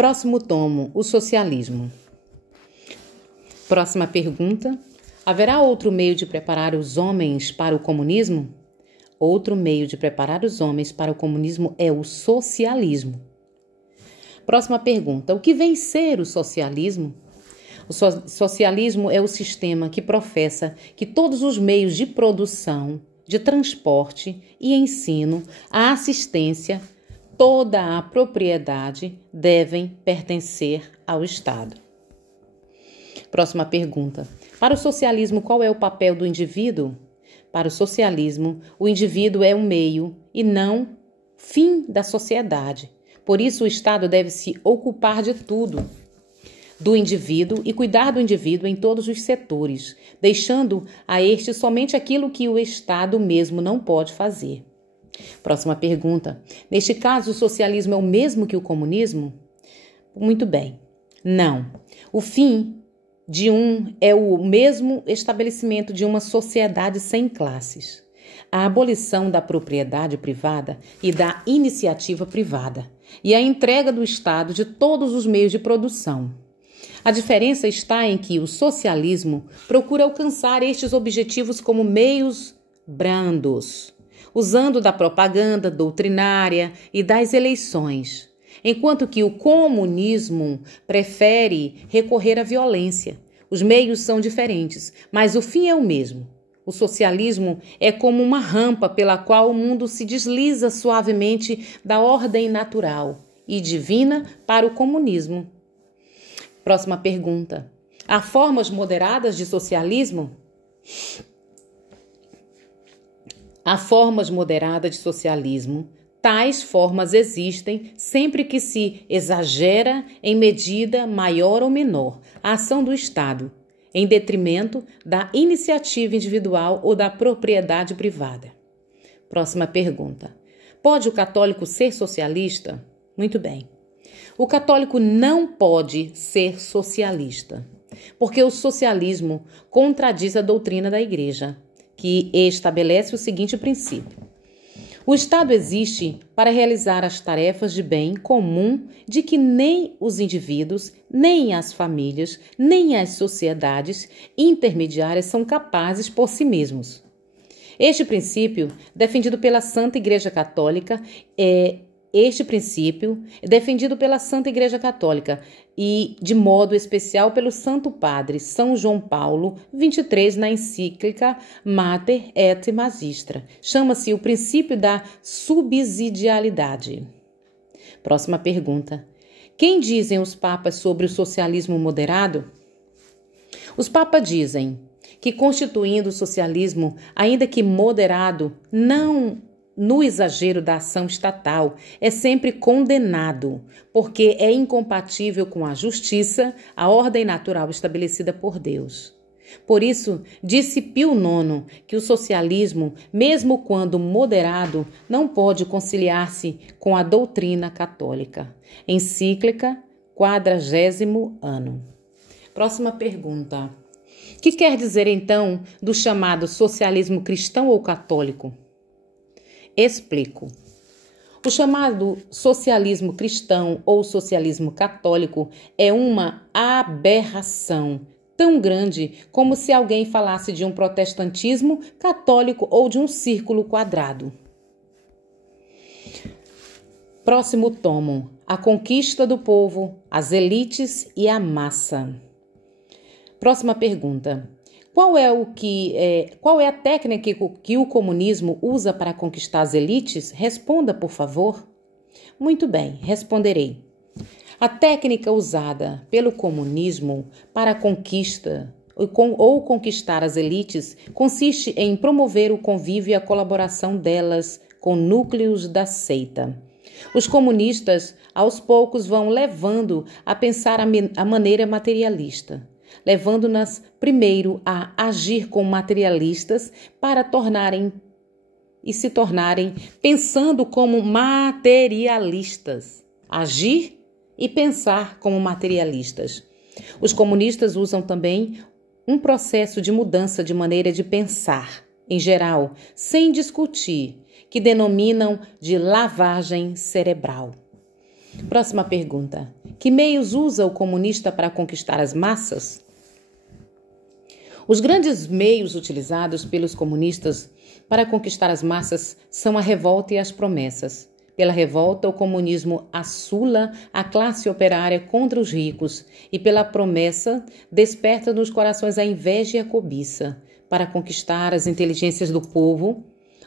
Próximo tomo, o socialismo. Próxima pergunta. Haverá outro meio de preparar os homens para o comunismo? Outro meio de preparar os homens para o comunismo é o socialismo. Próxima pergunta. O que vem ser o socialismo? O socialismo é o sistema que professa que todos os meios de produção, de transporte e ensino, a assistência, toda a propriedade devem pertencer ao Estado. Próxima pergunta. Para o socialismo, qual é o papel do indivíduo? Para o socialismo, o indivíduo é um meio e não fim da sociedade. Por isso, o Estado deve se ocupar de tudo, do indivíduo e cuidar do indivíduo em todos os setores, deixando a este somente aquilo que o Estado mesmo não pode fazer. Próxima pergunta. Neste caso, o socialismo é o mesmo que o comunismo? Muito bem. Não. O fim de um é o mesmo estabelecimento de uma sociedade sem classes. A abolição da propriedade privada e da iniciativa privada e a entrega do Estado de todos os meios de produção. A diferença está em que o socialismo procura alcançar estes objetivos como meios brandos, usando da propaganda doutrinária e das eleições, enquanto que o comunismo prefere recorrer à violência. Os meios são diferentes, mas o fim é o mesmo. O socialismo é como uma rampa pela qual o mundo se desliza suavemente da ordem natural e divina para o comunismo. Próxima pergunta. Há formas moderadas de socialismo? Há formas moderadas de socialismo. Tais formas existem sempre que se exagera em medida maior ou menor a ação do Estado, em detrimento da iniciativa individual ou da propriedade privada. Próxima pergunta. Pode o católico ser socialista? Muito bem. O católico não pode ser socialista, porque o socialismo contradiz a doutrina da Igreja, que estabelece o seguinte princípio. O Estado existe para realizar as tarefas de bem comum de que nem os indivíduos, nem as famílias, nem as sociedades intermediárias são capazes por si mesmos. Este princípio, defendido pela Santa Igreja Católica, e, de modo especial, pelo Santo Padre São João Paulo, 23, na encíclica Mater et Magistra. Chama-se o princípio da subsidiariedade. Próxima pergunta. Quem dizem os papas sobre o socialismo moderado? Os papas dizem que, constituindo o socialismo, ainda que moderado, não no exagero da ação estatal, é sempre condenado, porque é incompatível com a justiça, a ordem natural estabelecida por Deus. Por isso, disse Pio IX que o socialismo, mesmo quando moderado, não pode conciliar-se com a doutrina católica. Encíclica, 40º ano. Próxima pergunta. O que quer dizer, então, do chamado socialismo cristão ou católico? Explico. O chamado socialismo cristão ou socialismo católico é uma aberração tão grande como se alguém falasse de um protestantismo católico ou de um círculo quadrado. Próximo tomo. A conquista do povo, as elites e a massa. Próxima pergunta. Qual é a técnica que o comunismo usa para conquistar as elites? Responda, por favor. Muito bem, responderei. A técnica usada pelo comunismo para a conquista ou conquistar as elites consiste em promover o convívio e a colaboração delas com núcleos da seita. Os comunistas, aos poucos, vão levando a pensar a maneira materialista, levando-nas primeiro a agir como materialistas para se tornarem pensando como materialistas. Agir e pensar como materialistas. Os comunistas usam também um processo de mudança de maneira de pensar, em geral, sem discutir, que denominam de lavagem cerebral. Próxima pergunta. Que meios usa o comunista para conquistar as massas? Os grandes meios utilizados pelos comunistas para conquistar as massas são a revolta e as promessas. Pela revolta, o comunismo assula a classe operária contra os ricos e pela promessa desperta nos corações a inveja e a cobiça. Para conquistar as inteligências do povo,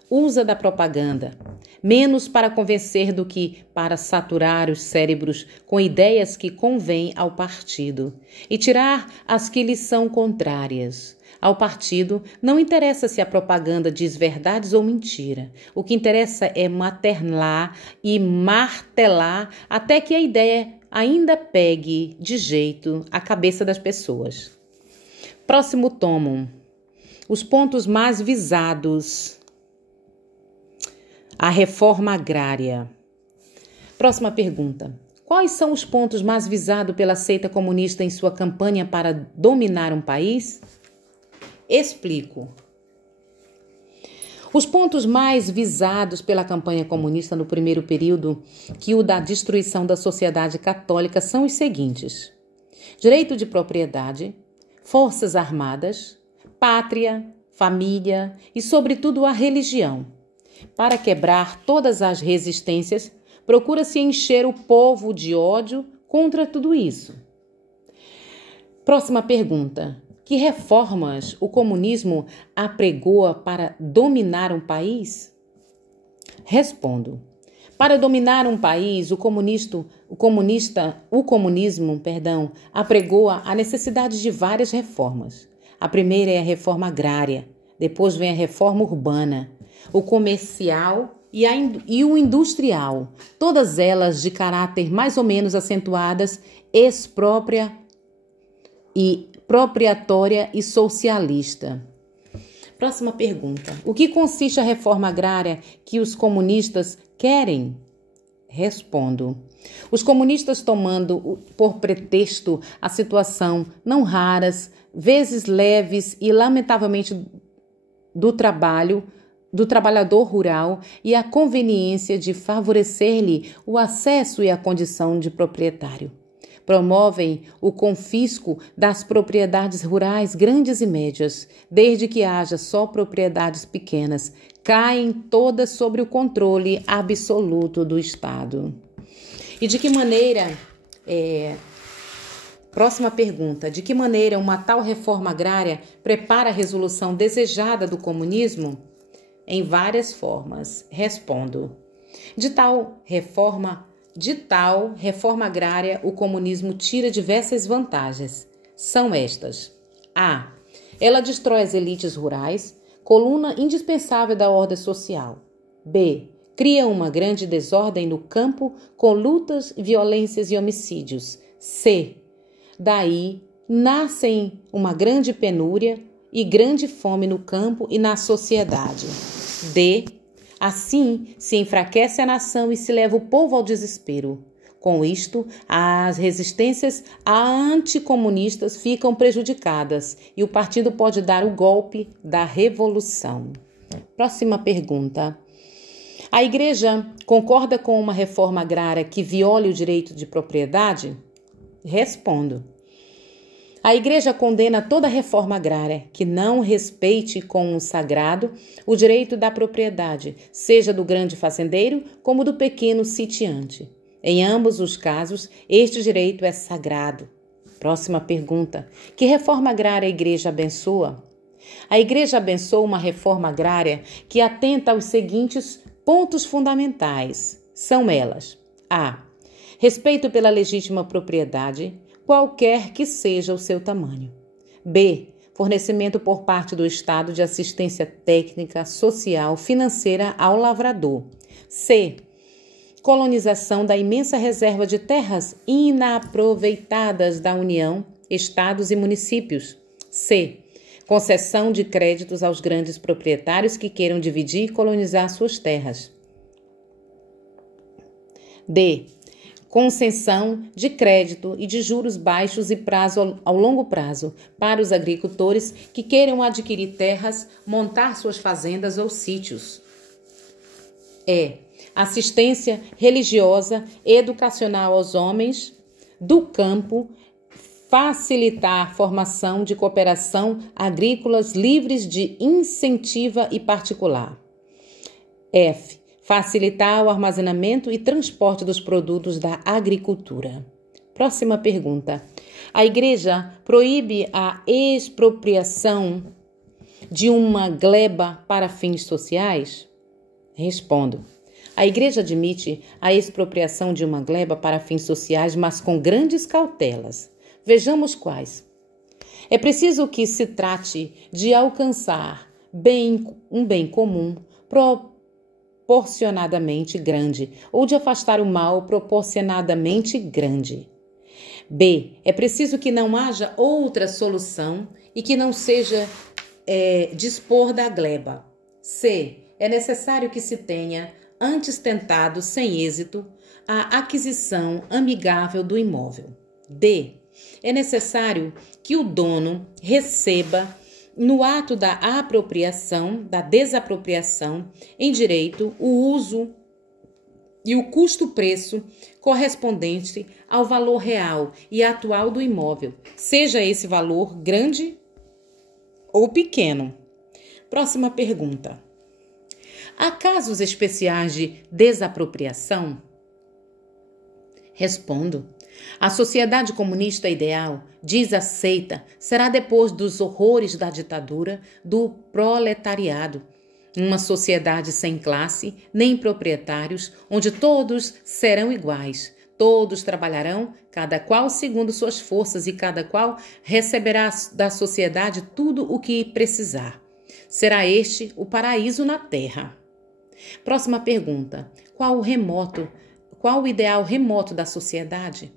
usa da propaganda, menos para convencer do que para saturar os cérebros com ideias que convêm ao partido e tirar as que lhes são contrárias. Ao partido não interessa se a propaganda diz verdades ou mentira. O que interessa é maternar e martelar até que a ideia ainda pegue de jeito a cabeça das pessoas. Próximo tomo. Os pontos mais visados. A reforma agrária. Próxima pergunta. Quais são os pontos mais visados pela seita comunista em sua campanha para dominar um país? Explico. Os pontos mais visados pela campanha comunista no primeiro período, que o da destruição da sociedade católica, são os seguintes: direito de propriedade, forças armadas, pátria, família e, sobretudo, a religião. Para quebrar todas as resistências, procura-se encher o povo de ódio contra tudo isso. Próxima pergunta. Que reformas o comunismo apregoa para dominar um país? Respondo. Para dominar um país, o comunismo apregoa a necessidade de várias reformas. A primeira é a reforma agrária, depois vem a reforma urbana, o comercial e o industrial, todas elas de caráter mais ou menos acentuadas, propriatória e socialista. Próxima pergunta. O que consiste a reforma agrária que os comunistas querem? Respondo. Os comunistas, tomando por pretexto a situação não raras, vezes leves e lamentavelmente do trabalhador rural e a conveniência de favorecer-lhe o acesso e a condição de proprietário. Promovem o confisco das propriedades rurais grandes e médias, desde que haja só propriedades pequenas, caem todas sobre o controle absoluto do Estado. E de que maneira, próxima pergunta, de que maneira uma tal reforma agrária prepara a resolução desejada do comunismo? Em várias formas. Respondo. De tal reforma agrária, o comunismo tira diversas vantagens. São estas: A. Ela destrói as elites rurais, coluna indispensável da ordem social. B. Cria uma grande desordem no campo, com lutas, violências e homicídios. C. Daí nascem uma grande penúria e grande fome no campo e na sociedade. D. Assim, se enfraquece a nação e se leva o povo ao desespero. Com isto, as resistências anticomunistas ficam prejudicadas e o partido pode dar o golpe da revolução. Próxima pergunta. A Igreja concorda com uma reforma agrária que viole o direito de propriedade? Respondo. A Igreja condena toda reforma agrária que não respeite com o sagrado o direito da propriedade, seja do grande fazendeiro como do pequeno sitiante. Em ambos os casos, este direito é sagrado. Próxima pergunta. Que reforma agrária a Igreja abençoa? A Igreja abençoa uma reforma agrária que atenta aos seguintes pontos fundamentais. São elas: A. Respeito pela legítima propriedade, qualquer que seja o seu tamanho. B. Fornecimento por parte do Estado de assistência técnica, social, financeira ao lavrador. C. Colonização da imensa reserva de terras inaproveitadas da União, Estados e municípios. C. Concessão de créditos aos grandes proprietários que queiram dividir e colonizar suas terras. D. Concessão de crédito e de juros baixos e prazo ao longo prazo para os agricultores que queiram adquirir terras, montar suas fazendas ou sítios. E. Assistência religiosa e educacional aos homens, do campo, facilitar a formação de cooperação agrícolas livres de incentiva e particular. F. Facilitar o armazenamento e transporte dos produtos da agricultura. Próxima pergunta. A Igreja proíbe a expropriação de uma gleba para fins sociais? Respondo. A Igreja admite a expropriação de uma gleba para fins sociais, mas com grandes cautelas. Vejamos quais. É preciso que se trate de alcançar um bem comum proporcionadamente grande ou de afastar o mal proporcionadamente grande. B. É preciso que não haja outra solução e que não seja dispor da gleba. C. É necessário que se tenha, antes tentado sem êxito, a aquisição amigável do imóvel. D. É necessário que o dono receba, no ato da apropriação, da desapropriação, em direito, o uso e o custo-preço correspondente ao valor real e atual do imóvel, seja esse valor grande ou pequeno. Próxima pergunta. Há casos especiais de desapropriação? Respondo. A sociedade comunista ideal, diz aceita, será depois dos horrores da ditadura do proletariado. Uma sociedade sem classe, nem proprietários, onde todos serão iguais. Todos trabalharão, cada qual segundo suas forças, e cada qual receberá da sociedade tudo o que precisar. Será este o paraíso na terra. Próxima pergunta. Qual o ideal remoto da sociedade?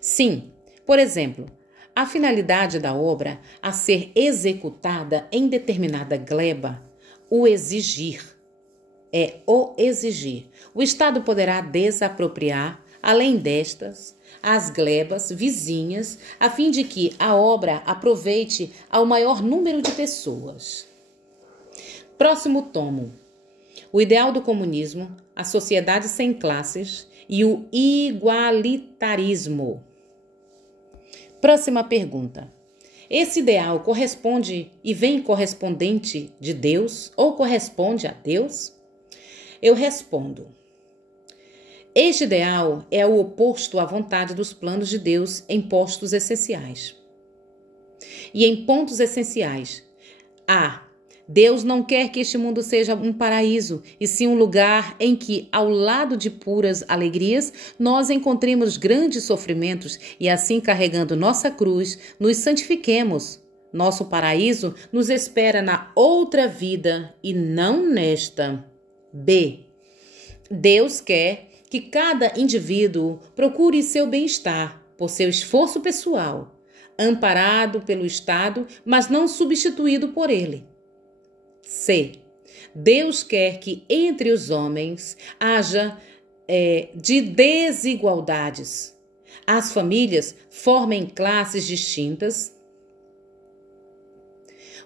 Sim, por exemplo, a finalidade da obra a ser executada em determinada gleba, o exigir. O Estado poderá desapropriar, além destas, as glebas vizinhas, a fim de que a obra aproveite ao maior número de pessoas. Próximo tomo. O ideal do comunismo, a sociedade sem classes e o igualitarismo. Próxima pergunta. Esse ideal corresponde e vem correspondente de Deus ou corresponde a Deus? Eu respondo. Este ideal é o oposto à vontade dos planos de Deus em postos essenciais. E em pontos essenciais. A. Deus não quer que este mundo seja um paraíso, e sim um lugar em que, ao lado de puras alegrias, nós encontremos grandes sofrimentos e, assim, carregando nossa cruz, nos santifiquemos. Nosso paraíso nos espera na outra vida e não nesta. B. Deus quer que cada indivíduo procure seu bem-estar por seu esforço pessoal, amparado pelo Estado, mas não substituído por ele. C. Deus quer que entre os homens haja de desigualdades. As famílias formem classes distintas,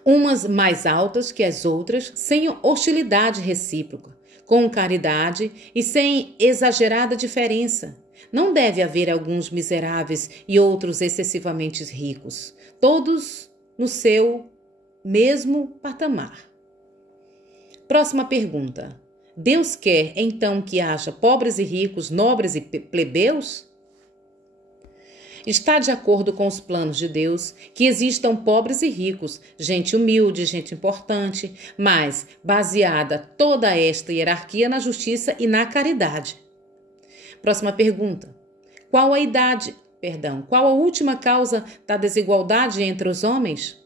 umas mais altas que as outras, sem hostilidade recíproca, com caridade e sem exagerada diferença. Não deve haver alguns miseráveis e outros excessivamente ricos, todos no seu mesmo patamar. Próxima pergunta. Deus quer, então, que haja pobres e ricos, nobres e plebeus? Está de acordo com os planos de Deus que existam pobres e ricos, gente humilde, gente importante, mas baseada toda esta hierarquia na justiça e na caridade. Próxima pergunta. Qual a última causa da desigualdade entre os homens?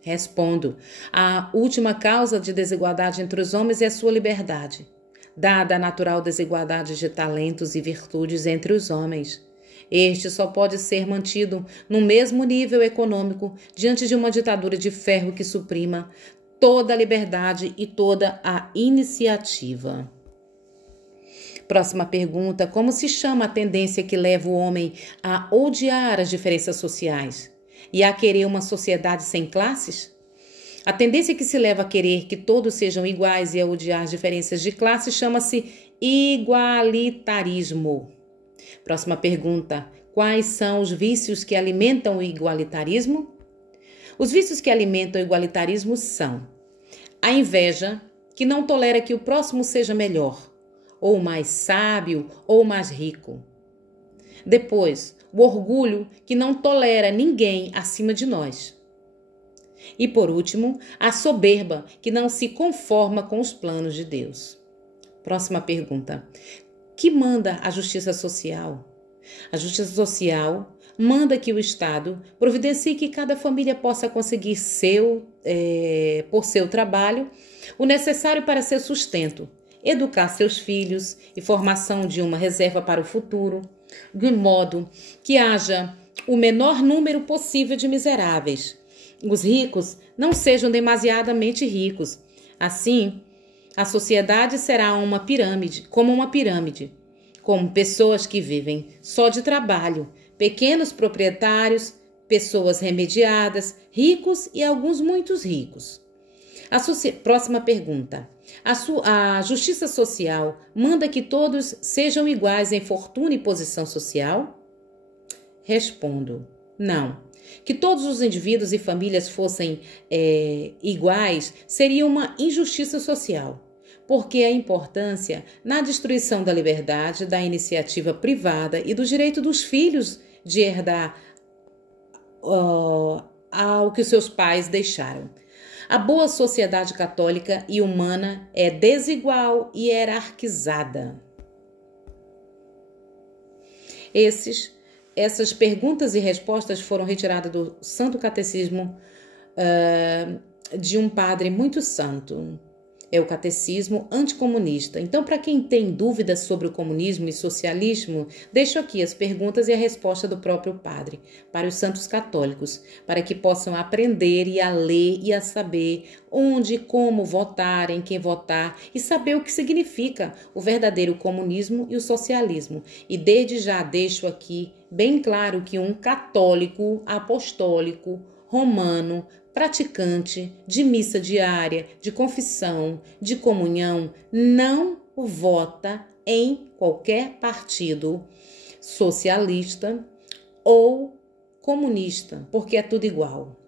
Respondo. A última causa de desigualdade entre os homens é a sua liberdade, dada a natural desigualdade de talentos e virtudes entre os homens. Este só pode ser mantido no mesmo nível econômico diante de uma ditadura de ferro que suprima toda a liberdade e toda a iniciativa. Próxima pergunta. Como se chama a tendência que leva o homem a odiar as diferenças sociais e a querer uma sociedade sem classes? A tendência que se leva a querer que todos sejam iguais e a odiar as diferenças de classe chama-se igualitarismo. Próxima pergunta: quais são os vícios que alimentam o igualitarismo? Os vícios que alimentam o igualitarismo são a inveja, que não tolera que o próximo seja melhor, ou mais sábio, ou mais rico. Depois, o orgulho, que não tolera ninguém acima de nós. E por último, a soberba, que não se conforma com os planos de Deus. Próxima pergunta: que manda a justiça social? A justiça social manda que o Estado providencie que cada família possa conseguir por seu trabalho, o necessário para seu sustento, educar seus filhos e formação de uma reserva para o futuro, de modo que haja o menor número possível de miseráveis. Os ricos não sejam demasiadamente ricos. Assim, a sociedade será como uma pirâmide, como pessoas que vivem só de trabalho, pequenos proprietários, pessoas remediadas, ricos e alguns muitos ricos. Próxima pergunta. A justiça social manda que todos sejam iguais em fortuna e posição social? Respondo: não. Que todos os indivíduos e famílias fossem iguais seria uma injustiça social, porque a importância na destruição da liberdade, da iniciativa privada e do direito dos filhos de herdar ao que seus pais deixaram. A boa sociedade católica e humana é desigual e hierarquizada. Essas perguntas e respostas foram retiradas do Santo Catecismo de um padre muito santo. É o Catecismo Anticomunista. Então, para quem tem dúvidas sobre o comunismo e socialismo, deixo aqui as perguntas e a resposta do próprio padre para os santos católicos, para que possam aprender e a ler e a saber onde e como votar, em quem votar e saber o que significa o verdadeiro comunismo e o socialismo. E desde já deixo aqui bem claro que um católico apostólico romano praticante de missa diária, de confissão, de comunhão, não vota em qualquer partido socialista ou comunista, porque é tudo igual.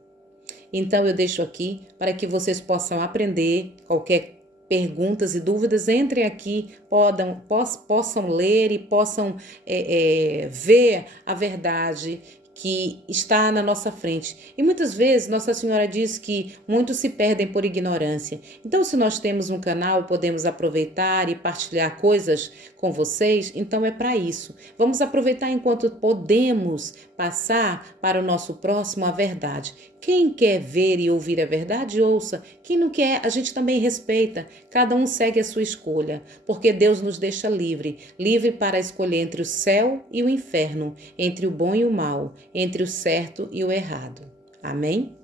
Então eu deixo aqui para que vocês possam aprender. Qualquer perguntas e dúvidas, entrem aqui, possam ler e possam ver a verdade que está na nossa frente. E muitas vezes Nossa Senhora diz que muitos se perdem por ignorância. Então, se nós temos um canal e podemos aproveitar e partilhar coisas com vocês, então é para isso. Vamos aproveitar enquanto podemos passar para o nosso próximo a verdade. Quem quer ver e ouvir a verdade, ouça. Quem não quer, a gente também respeita. Cada um segue a sua escolha, porque Deus nos deixa livre para escolher entre o céu e o inferno, entre o bom e o mal, entre o certo e o errado. Amém?